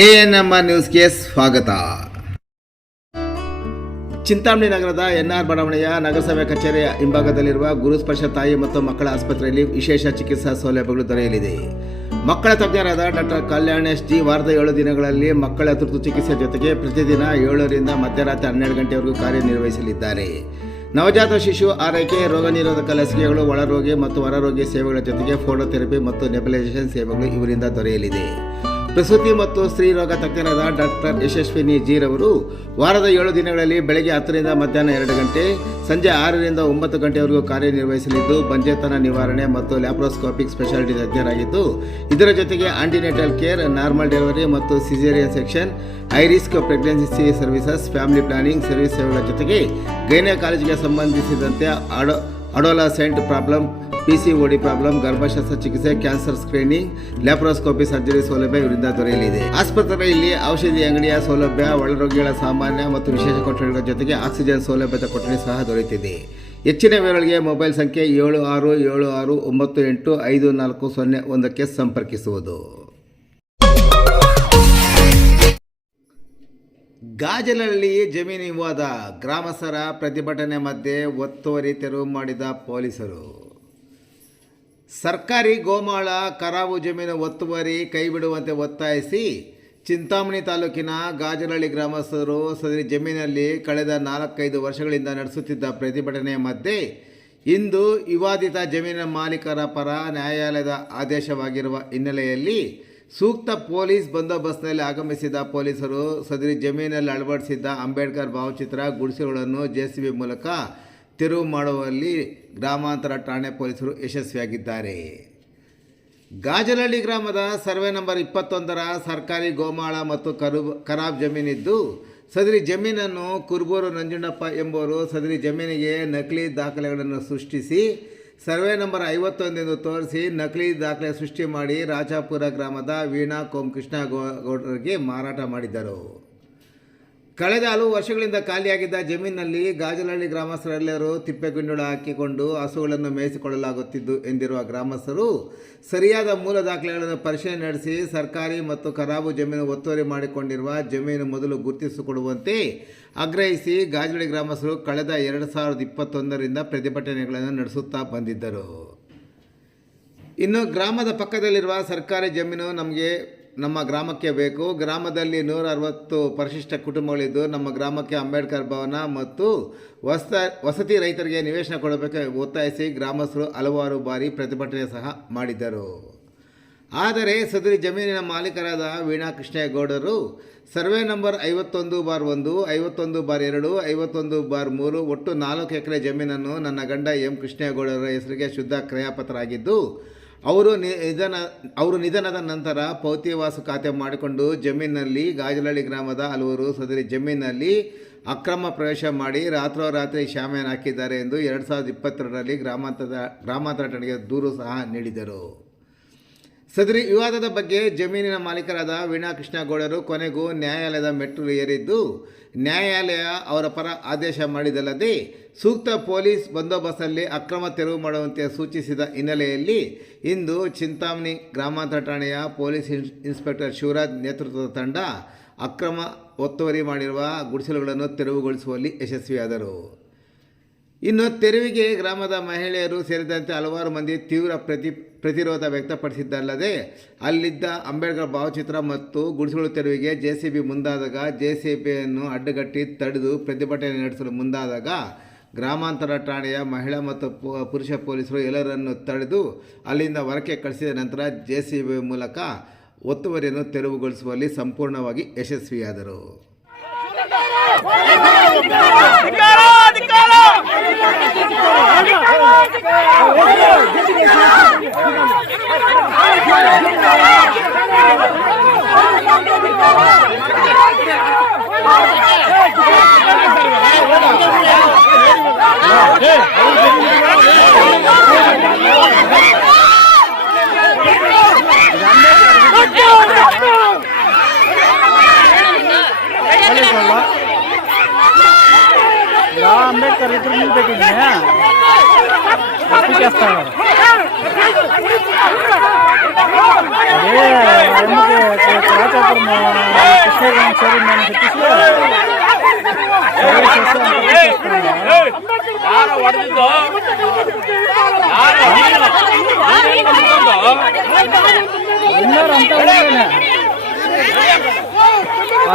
ANMR ನ್ಯೂಸ್ಗೆ ಸ್ವಾಗತ. ಚಿಂತಾಮಣಿ ನಗರದ ಎನ್ಆರ್ ಬಡಾವಣೆಯ ನಗರಸಭೆ ಕಚೇರಿಯ ಹಿಂಭಾಗದಲ್ಲಿರುವ ಗುರುಸ್ಪರ್ಶ ತಾಯಿ ಮತ್ತು ಮಕ್ಕಳ ಆಸ್ಪತ್ರೆಯಲ್ಲಿ ವಿಶೇಷ ಚಿಕಿತ್ಸಾ ಸೌಲಭ್ಯಗಳು ದೊರೆಯಲಿದೆ. ಮಕ್ಕಳ ತಜ್ಞರಾದ ಡಾಕ್ಟರ್ ಕಲ್ಯಾಣೇಶ್ ಜಿ ವಾರದ 7 ದಿನಗಳಲ್ಲಿ ಮಕ್ಕಳ ತುರ್ತು ಚಿಕಿತ್ಸೆ ಜೊತೆಗೆ ಪ್ರತಿದಿನ 7 ರಿಂದ ಮಧ್ಯರಾತ್ರಿ 12 ಗಂಟೆವರೆಗೂ ಕಾರ್ಯನಿರ್ವಹಿಸಲಿದ್ದಾರೆ. ನವಜಾತ ಶಿಶು ಆರೈಕೆ, ರೋಗ ನಿರೋಧಕ ಲಸಿಕೆಗಳು, ಒಳರೋಗಿ ಮತ್ತು ಹೊರರೋಗಿ ಸೇವೆಗಳ ಜೊತೆಗೆ ಫೋಟೋಥೆರಪಿ ಮತ್ತು ನೆಬಲೈಸೇಷನ್ ಸೇವೆಗಳು ಇವರಿಂದ ದೊರೆಯಲಿದೆ. ಪ್ರಸೂತಿ ಮತ್ತು ಸ್ತ್ರೀ ರೋಗ ತಜ್ಞರಾದ ಡಾಕ್ಟರ್ ಯಶಸ್ವಿನಿ ಜೀರವರು ವಾರದ 7 ದಿನಗಳಲ್ಲಿ ಬೆಳಗ್ಗೆ 10 ರಿಂದ ಮಧ್ಯಾಹ್ನ 2 ಗಂಟೆ, ಸಂಜೆ 6 ರಿಂದ 9 ಗಂಟೆವರೆಗೂ ಕಾರ್ಯನಿರ್ವಹಿಸಲಿದ್ದು ಬಂಜೆತನ ನಿವಾರಣೆ ಮತ್ತು ಲ್ಯಾಪ್ರೋಸ್ಕೋಪಿಕ್ ಸ್ಪೆಷಾಲಿಟಿ ತಜ್ಞರಾಗಿದ್ದು, ಇದರ ಜೊತೆಗೆ ಆಂಟಿನೇಟಲ್ ಕೇರ್, ನಾರ್ಮಲ್ ಡೆಲಿವರಿ ಮತ್ತು caesarean section, high risk pregnancy services, family planning service ಸೇವೆಗಳ ಜೊತೆಗೆ ಗೈನಕಾಲಜಿಗೆ ಸಂಬಂಧಿಸಿದಂತೆ ಅಡೋಲಸೆಂಟ್ ಪ್ರಾಬ್ಲಮ್, PCOD ಪ್ರಾಬ್ಲಮ್, ಗರ್ಭಶಸ್ತ್ರ ಚಿಕಿತ್ಸೆ, ಕ್ಯಾನ್ಸರ್ ಸ್ಕ್ರೀನಿಂಗ್, ಲ್ಯಾಪ್ರೋಸ್ಕೋಪಿ ಸರ್ಜರಿ ಸೌಲಭ್ಯ ಇವರಿಂದ ದೊರೆಯಲಿದೆ. ಆಸ್ಪತ್ರೆಯಲ್ಲಿ ಔಷಧಿ ಅಂಗಡಿಯ ಸೌಲಭ್ಯ, ಒಳರೋಗಿಗಳ ಸಾಮಾನ್ಯ ಮತ್ತು ವಿಶೇಷ ಕೊಠಡಿಗಳ ಜೊತೆಗೆ ಆಕ್ಸಿಜನ್ ಸೌಲಭ್ಯದ ಕೊಠಡಿ ಸಹ ದೊರೆಯುತ್ತಿದೆ. ಹೆಚ್ಚಿನ ವಿವರಗಳಿಗೆ ಮೊಬೈಲ್ ಸಂಖ್ಯೆ 7676985401ಕ್ಕೆ ಸಂಪರ್ಕಿಸುವುದು. ಗಾಜಲಹಳ್ಳಿ ಜಮೀನು ವಿವಾದ, ಗ್ರಾಮಸ್ಥರ ಪ್ರತಿಭಟನೆ ಮಧ್ಯೆ ಒತ್ತುವರಿ ತೆರವು ಮಾಡಿದ ಪೊಲೀಸರು. ಸರ್ಕಾರಿ ಗೋಮಾಳ ಕರಾವು ಜಮೀನು ಒತ್ತುವರಿ ಕೈಬಿಡುವಂತೆ ಒತ್ತಾಯಿಸಿ ಚಿಂತಾಮಣಿ ತಾಲೂಕಿನ ಗಾಜಲಹಳ್ಳಿ ಗ್ರಾಮಸ್ಥರು ಸದರಿ ಜಮೀನಲ್ಲಿ ಕಳೆದ 4-5 ವರ್ಷಗಳಿಂದ ನಡೆಸುತ್ತಿದ್ದ ಪ್ರತಿಭಟನೆಯ ಮಧ್ಯೆ ಇಂದು ವಿವಾದಿತ ಜಮೀನಿನ ಮಾಲೀಕರ ಪರ ನ್ಯಾಯಾಲಯದ ಆದೇಶವಾಗಿರುವ ಹಿನ್ನೆಲೆಯಲ್ಲಿ ಸೂಕ್ತ ಪೊಲೀಸ್ ಬಂದೋಬಸ್ತ್ನಲ್ಲಿ ಆಗಮಿಸಿದ ಪೊಲೀಸರು ಸದರಿ ಜಮೀನಲ್ಲಿ ಅಳವಡಿಸಿದ್ದ ಅಂಬೇಡ್ಕರ್ ಭಾವಚಿತ್ರ ಗುಡಿಸಲುಗಳನ್ನು JCB ಮೂಲಕ ತೆರವು ಮಾಡುವಲ್ಲಿ ಗ್ರಾಮಾಂತರ ಠಾಣೆ ಪೊಲೀಸರು ಯಶಸ್ವಿಯಾಗಿದ್ದಾರೆ. ಗಾಜಲಹಳ್ಳಿ ಗ್ರಾಮದ ಸರ್ವೆ ನಂಬರ್ 21ರ ಸರ್ಕಾರಿ ಗೋಮಾಳ ಮತ್ತು ಖರಾಬ್ ಜಮೀನಿದ್ದು, ಸದರಿ ಜಮೀನನ್ನು ಕುರ್ಬೂರು ನಂಜುಂಡಪ್ಪ ಎಂಬುವರು ಸದರಿ ಜಮೀನಿಗೆ ನಕಲಿ ದಾಖಲೆಗಳನ್ನು ಸೃಷ್ಟಿಸಿ ಸರ್ವೆ ನಂಬರ್ 51 ಎಂದು ತೋರಿಸಿ ನಕಲಿ ದಾಖಲೆ ಸೃಷ್ಟಿ ಮಾಡಿ ರಾಜಾಪುರ ಗ್ರಾಮದ ವೀಣಾ ಕೃಷ್ಣ ಗೌಡರಿಗೆ ಮಾರಾಟ ಮಾಡಿದ್ದರು. ಕಳೆದ ಹಲವು ವರ್ಷಗಳಿಂದ ಖಾಲಿಯಾಗಿದ್ದ ಜಮೀನಿನಲ್ಲಿ ಗಾಜಲಹಳ್ಳಿ ಗ್ರಾಮಸ್ಥರೆಲ್ಲರೂ ತಿಪ್ಪೆಗುಂಡುಳ ಹಾಕಿಕೊಂಡು ಹಸುಗಳನ್ನು ಮೇಯಿಸಿಕೊಳ್ಳಲಾಗುತ್ತಿದ್ದು ಎಂದಿರುವ ಗ್ರಾಮಸ್ಥರು ಸರಿಯಾದ ಮೂಲ ದಾಖಲೆಗಳನ್ನು ಪರಿಶೀಲನೆ ನಡೆಸಿ ಸರ್ಕಾರಿ ಮತ್ತು ಖರಾಬು ಜಮೀನು ಒತ್ತುವರಿ ಮಾಡಿಕೊಂಡಿರುವ ಜಮೀನು ಮೊದಲು ಗುರುತಿಸಿಕೊಡುವಂತೆ ಆಗ್ರಹಿಸಿ ಗಾಜಲಹಳ್ಳಿ ಗ್ರಾಮಸ್ಥರು ಕಳೆದ 2021ರಿಂದ ಪ್ರತಿಭಟನೆಗಳನ್ನು ನಡೆಸುತ್ತಾ ಬಂದಿದ್ದರು. ಇನ್ನು ಗ್ರಾಮದ ಪಕ್ಕದಲ್ಲಿರುವ ಸರ್ಕಾರಿ ಜಮೀನು ನಮ್ಮ ಗ್ರಾಮಕ್ಕೆ ಬೇಕು. ಗ್ರಾಮದಲ್ಲಿ 160 ಪರಿಶಿಷ್ಟ ಕುಟುಂಬಗಳಿದ್ದು ನಮ್ಮ ಗ್ರಾಮಕ್ಕೆ ಅಂಬೇಡ್ಕರ್ ಭವನ ಮತ್ತು ವಸತಿ ರೈತರಿಗೆ ನಿವೇಶನ ಕೊಡಬೇಕು ಒತ್ತಾಯಿಸಿ ಗ್ರಾಮಸ್ಥರು ಹಲವಾರು ಬಾರಿ ಪ್ರತಿಭಟನೆ ಸಹ ಮಾಡಿದ್ದರು. ಆದರೆ ಸದರಿ ಜಮೀನಿನ ಮಾಲೀಕರಾದ ವೀಣಾ ಕೃಷ್ಣೇಗೌಡರು ಸರ್ವೆ ನಂಬರ್ 51/1, 51/2, 51/3 ಒಟ್ಟು 4 ಎಕರೆ ಜಮೀನನ್ನು ನನ್ನ ಗಂಡ ಎಂ ಕೃಷ್ಣೇಗೌಡರ ಹೆಸರಿಗೆ ಶುದ್ಧ ಕ್ರಯಪತ್ರ ಆಗಿದ್ದು, ಅವರು ನಿಧನದ ನಂತರ ಪೌತಿವಾಸು ಖಾತೆ ಮಾಡಿಕೊಂಡು ಜಮೀನಿನಲ್ಲಿ ಗಾಜಲಹಳ್ಳಿ ಗ್ರಾಮದ ಹಲವರು ಸದರಿ ಜಮೀನಿನಲ್ಲಿ ಅಕ್ರಮ ಪ್ರವೇಶ ಮಾಡಿ ರಾತ್ರೋರಾತ್ರಿ ಶಾಮಿಯಾನ ಹಾಕಿದ್ದಾರೆ ಎಂದು 2022ರಲ್ಲಿ ಗ್ರಾಮಾಂತರ ಠಾಣೆಗೆ ದೂರು ಸಹ ನೀಡಿದರು. ಸದರಿ ವಿವಾದದ ಬಗ್ಗೆ ಜಮೀನಿನ ಮಾಲೀಕರಾದ ವೀಣಾ ಕೃಷ್ಣೇಗೌಡರು ಕೊನೆಗೂ ನ್ಯಾಯಾಲಯದ ಮೆಟ್ಟಿಲು ಏರಿದ್ದು, ನ್ಯಾಯಾಲಯ ಅವರ ಪರ ಆದೇಶ ಮಾಡಿದಲ್ಲದೆ ಸೂಕ್ತ ಪೊಲೀಸ್ ಬಂದೋಬಸ್ತ್ನಲ್ಲಿ ಅಕ್ರಮ ತೆರವು ಮಾಡುವಂತೆ ಸೂಚಿಸಿದ ಹಿನ್ನೆಲೆಯಲ್ಲಿ ಇಂದು ಚಿಂತಾಮಣಿ ಗ್ರಾಮಾಂತರ ಠಾಣೆಯ ಪೊಲೀಸ್ ಇನ್ಸ್ಪೆಕ್ಟರ್ ಶಿವರಾಜ್ ನೇತೃತ್ವದ ತಂಡ ಅಕ್ರಮ ಒತ್ತುವರಿ ಮಾಡಿರುವ ಗುಡಿಸಲುಗಳನ್ನು ತೆರವುಗೊಳಿಸುವಲ್ಲಿ ಯಶಸ್ವಿಯಾದರು. ಇನ್ನು ತೆರವಿಗೆ ಗ್ರಾಮದ ಮಹಿಳೆಯರು ಸೇರಿದಂತೆ ಹಲವಾರು ಮಂದಿ ತೀವ್ರ ಪ್ರತಿರೋಧ ವ್ಯಕ್ತಪಡಿಸಿದ್ದಲ್ಲದೆ ಅಲ್ಲಿದ್ದ ಅಂಬೇಡ್ಕರ್ ಭಾವಚಿತ್ರ ಮತ್ತು ಗುಡಿಸಲು ತೆರವಿಗೆ JCB ಮುಂದಾದಾಗ JCBಯನ್ನು ಅಡ್ಡಗಟ್ಟಿ ತಡೆದು ಪ್ರತಿಭಟನೆ ನಡೆಸಲು ಮುಂದಾದಾಗ ಗ್ರಾಮಾಂತರ ಠಾಣೆಯ ಮಹಿಳಾ ಮತ್ತು ಪುರುಷ ಪೊಲೀಸರು ಎಲ್ಲರನ್ನು ತಡೆದು ಅಲ್ಲಿಂದ ಹೊರಕ್ಕೆ ಕಳಿಸಿದ ನಂತರ JCB ಮೂಲಕ ಒತ್ತುವರಿಯನ್ನು ತೆರವುಗೊಳಿಸುವಲ್ಲಿ ಸಂಪೂರ್ಣವಾಗಿ ಯಶಸ್ವಿಯಾದರು. అంబేద్కర్ ఇద్దరు నిలబెట్టింది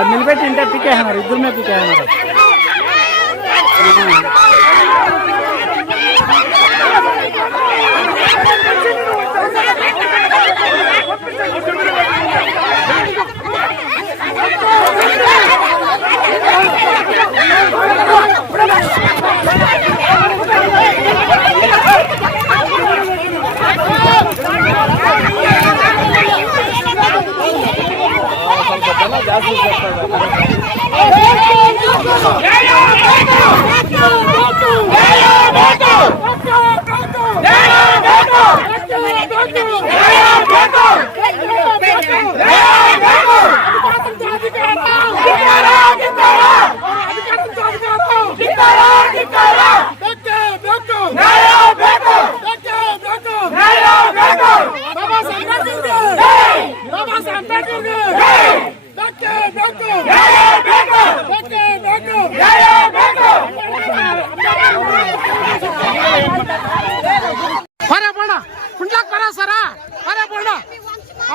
నిలబెట్టి ఇంటే పీకేస్తున్నారు, ఇద్దరుమే పీకేస్తున్నారు.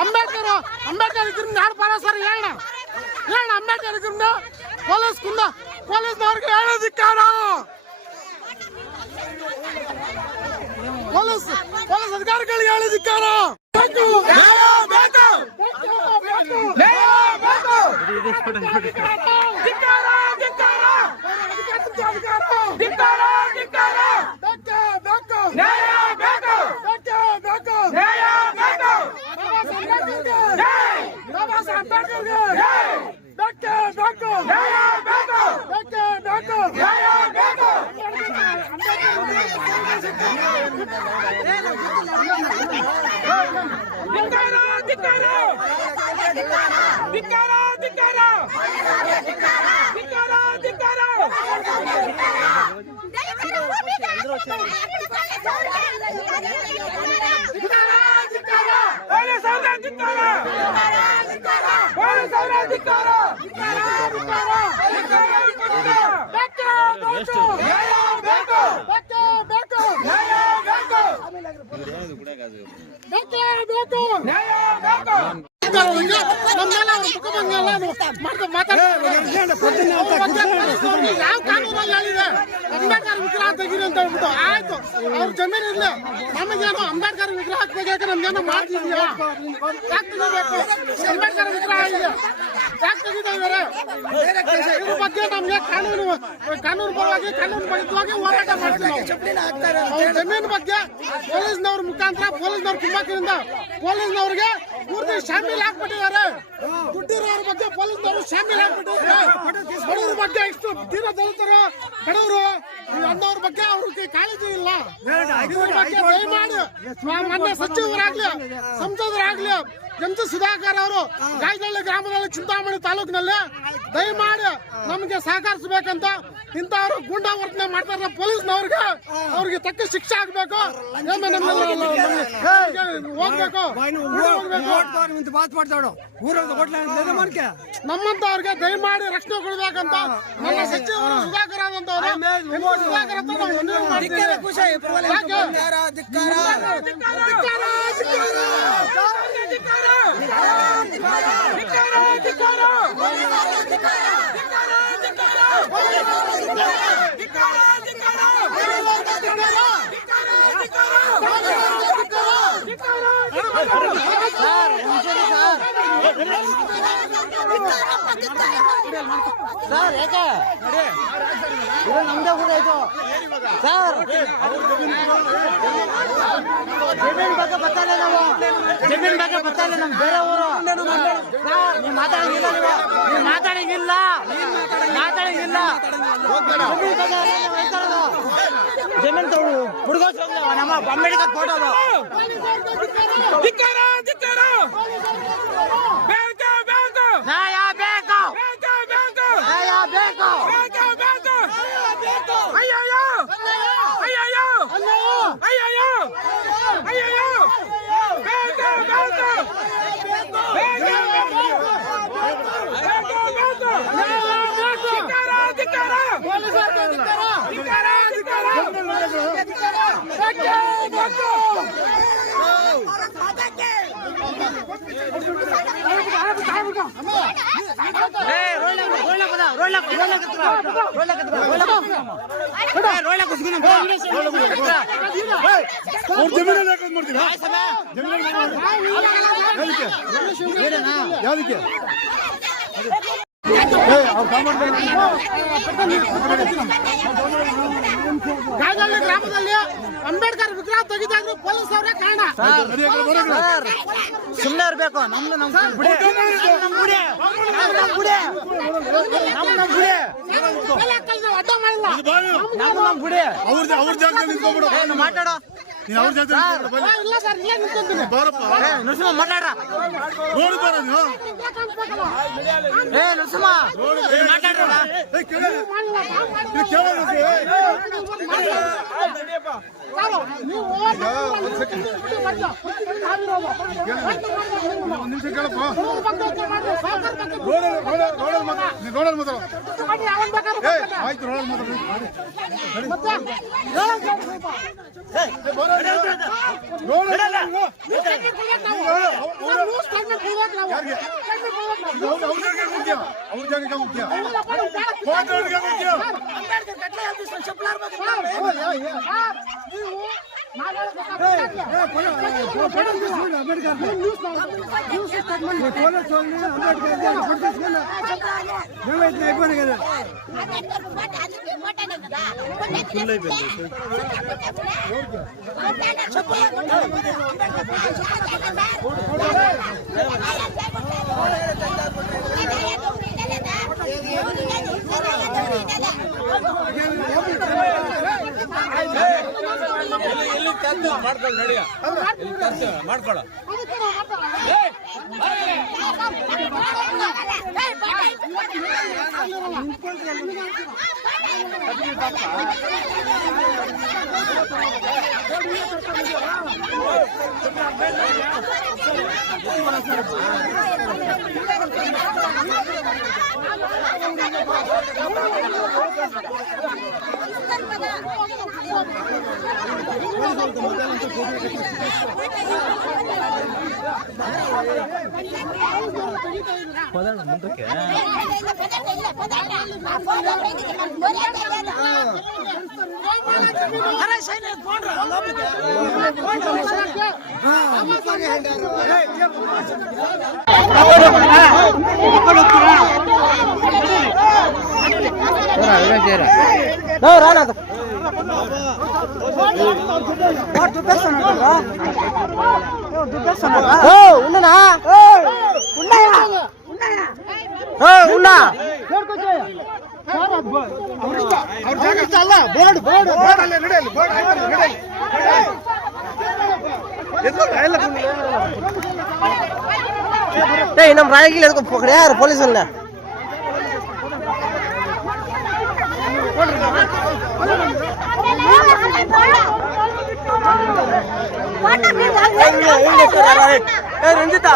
ಅಂಬೇಡ್ಕರ್ ಯಾರು ಬರ ಸರ್ ಹೇಳ ಅಂಬೇಡ್ಕರ್ ಪೊಲೀಸ್ನವ್ರಿಗೆ ಹೇಳೋದಿಕ್ಕಾರ ಪೊಲೀಸ್ ಅಧಿಕಾರಿಗಳಿಗೆ ಹೇಳೋದಿಕ್ಕಾರ ಯಾವ ಕಾನೂನಲ್ಲಿ ಹೇಳಿದೆ ಅಂಬೇಡ್ಕರ್ ವಿಗ್ರಹ ತೆಗೀರಿ ಅಂತ ಹೇಳ್ಬಿಟ್ಟು ಆಯ್ತು ಅವ್ರ ಜಮೀನು ಇರ್ಲಿ ನಮಗೇನು ಅಂಬೇಡ್ಕರ್ ವಿಗ್ರಹ ತೆಗಿಯಕ್ಕೆ ನಮ್ಗೇನೋ ಮಾಡ್ತಿದ್ಯಾ ಯಾಕೆ ತೆಗಿಬೇಕು ಅಂಬೇಡ್ಕರ್ ವಿಗ್ರಹ ಇದೆ ಯಾಕೆ ತೆಗಿತಾ ಇದಾರೆ ಇದ್ರ ಬಗ್ಗೆ ನಮ್ಗೆ ಕಾನೂನು ಪರವಾಗಿ ಕಾನೂನು ಬದ್ಧವಾಗಿ ಹೋರಾಟ ಮಾಡ್ತೀವಿ ಅವ್ರ ಜಮೀನು ಬಗ್ಗೆ ಪೊಲೀಸ್ನವ್ರ ಮುಖಾಂತರ ಪೊಲೀಸ್ನವ್ರ ಕುಮ್ಮಕ್ಕಿನಿಂದ ಪೊಲೀಸ್ನವ್ರಿಗೆ ಪೂರ್ತಿ ಶಾಮೀಲ್ ಹಾಕ್ಬಿಟ್ಟಿದ್ದಾರೆ ದುಡ್ಡಿರೋರ ಬಗ್ಗೆ ಪೊಲೀಸ್ನವರು ಶಾಮೀಲ್ ಹಾಕ್ಬಿಟ್ಟಿದ್ದಾರೆ ಬಡವ್ರ ಬಗ್ಗೆ ಇಷ್ಟು ತೀರ ದಲಿತರು ಬಡವರು ಅನ್ನೋರ ಬಗ್ಗೆ ಅವ್ರಿಗೆ ಕಾಳಜಿ ಇಲ್ಲ ಇದ್ರ ಬಗ್ಗೆ ದಯಮಾಡಿ ಮೊನ್ನೆ ಸಚಿವರಾಗ್ಲಿ ಸಂಸದರಾಗ್ಲಿ ಎಂ.ಸಿ. ಸುಧಾಕರ್ ಅವರು ಗಾಯದಹಳ್ಳಿ ಗ್ರಾಮದಲ್ಲಿ ಚಿಂತಾಮಣಿ ತಾಲೂಕಿನಲ್ಲಿ ದಯಮಾಡಿ ನಮಗೆ ಸಹಕರಿಸಬೇಕಂತ ಇಂಥವ್ರು ಗೂಂಡಾವರ್ತನೆ ಮಾಡ್ತಾರೆ ಪೊಲೀಸ್ನವ್ರಿಗೆ ಅವ್ರಿಗೆ ತಕ್ಕ ಶಿಕ್ಷೆ ಆಗ್ಬೇಕು ಹೋಗ್ಬೇಕು ನಮ್ಮಂತವ್ರಿಗೆ ದಯಮಾಡಿ ರಕ್ಷಣೆ ಕೊಡ್ಬೇಕಂತ ನಮ್ಮ ಸಚಿವರು ಸುಧಾಕರ್ ಆದಂತವ್ರು ಸುಧಾಕರ್ ಅಂತ ನಾವು ಮನವಿ ಮಾಡ್ತೀವಿ. ಸರ್ ಯಾಕೆ ನಮ್ದೇ ಕೂಡ ಆಯ್ತು ಸರ್ ಜಮೀನ್ ಬಗ್ಗೆ ಬರ್ತಾರೆ ನಾವು ಜಮೀನ್ ಬಗ್ಗೆ ಬರ್ತಾರೆ ನಮ್ ಬೇರೆ ಊರು ನೀವು ಮಾತಾಡಂಗಿಲ್ಲ ನೀವು ಮಾತಾಡಂಗಿಲ್ಲ ಜಮೀನ್ ತಗೊಂಡು ಹುಡುಗ ನಮ್ಮ ಅಂಬೇಡ್ಕರ್ ಫೋಟೋ ಅಯ್ಯಯ್ಯೋ ಗಾಜಹಳ್ಳಿ ಗ್ರಾಮದಲ್ಲಿ ಅಂಬೇಡ್ಕರ್ ವಿಗ್ರಹ ತೆಗೆದಾದ್ರು ಪೊಲೀಸ್ ಅವರೇ ಕಾರಣ. ಸುಮ್ಮನೆ ಇರ್ಬೇಕು. ನಮ್ದು ನಮ್ ಬಿಡಿ, ಅಡ್ಡ ಮಾಡಿಲ್ಲ. ನಮ್ ಬಿಡಿ. ಅವ್ರ ಜಾಗದಲ್ಲಿ ನಿಂತ್ಕೊಂಡ್ಬಿಡು. ಮಾತಾಡೋ ನೀನ್ ಅವ್ರ ಜಾಗದಲ್ಲಿ ಇಲ್ಲ ಸರ್, ಇಲ್ಲೇ ನಿಂತ್ಕೊಂತೀನಿ. ಬಾರಪ್ಪ. ನರಸಿಂಹ ಮಾತಾಡ್ರ. ನೋಡಿ ಬಾರ ನೀವು. ನರಸಿಂಹ ಮಾತಾಡ್ರ. ಒಂದ್ ನಿಮಿಷ ಕೇಳಪ್ಪ. ರೋಡಲ್ಲಿ ಮಾತಾಡ. ಆಯ್ತು, ರೋಡಲ್ಲಿ ಮಾತಾಡ. ಅವ್ರ ಜಾಗಕ್ಕೆ ಮುಖ್ಯ. ಮಾಡ್ಕೊಳ್ಳ ನಡಿಯ ಮಾಡ್ಕೊಳ್ಳ. ಮುಂದಕ್ಕೆ ನಮ್ ರಾಯಗಿಲ್ಲ ಯಾರು ಪೊಲೀಸ್ ಅಲ್ಲ. ರಂಜಿತಾ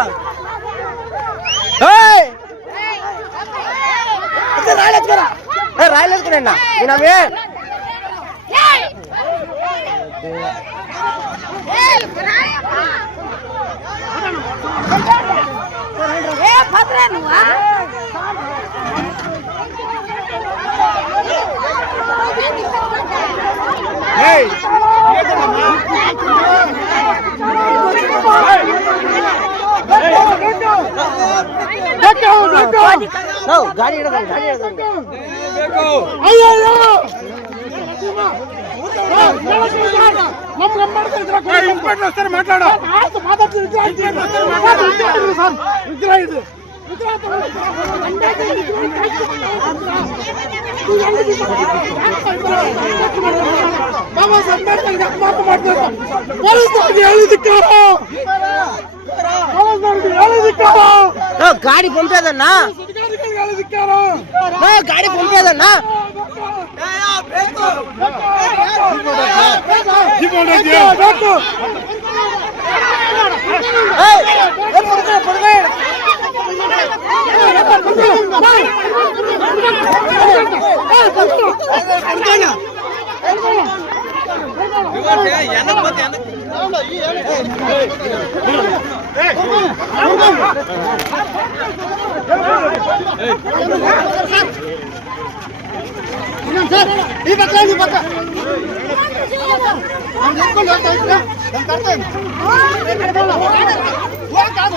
ರಾಯಲಣ್ಣ ನಾವೇ ಗಾಡಿ ಮಾತಾಡೋ ವಿಗ್ರಹ ಇದು ಬಾಬಾ ಸಾಹೇಬ್ ಅಂಬೇಡ್ಕರ್ ಮಾತು ಮಾಡ್ತಾರೆ. ಗಾಡಿ ಪಂಪೇದನ್ನ ಗಾಡಿ ಪಂಪೇದನ್ನ என்ன ಈ ಪಕ್ಕ ಈ ಪಕ್ಕ ನಾನು ಎತ್ಕೊಂಡು ಹೋಗ್ತಾ ಇದ್ದೆ ನಾನು ಕರ್ತಾ ಇದ್ದೆ ಹೋಗಕ್ಕಾಗ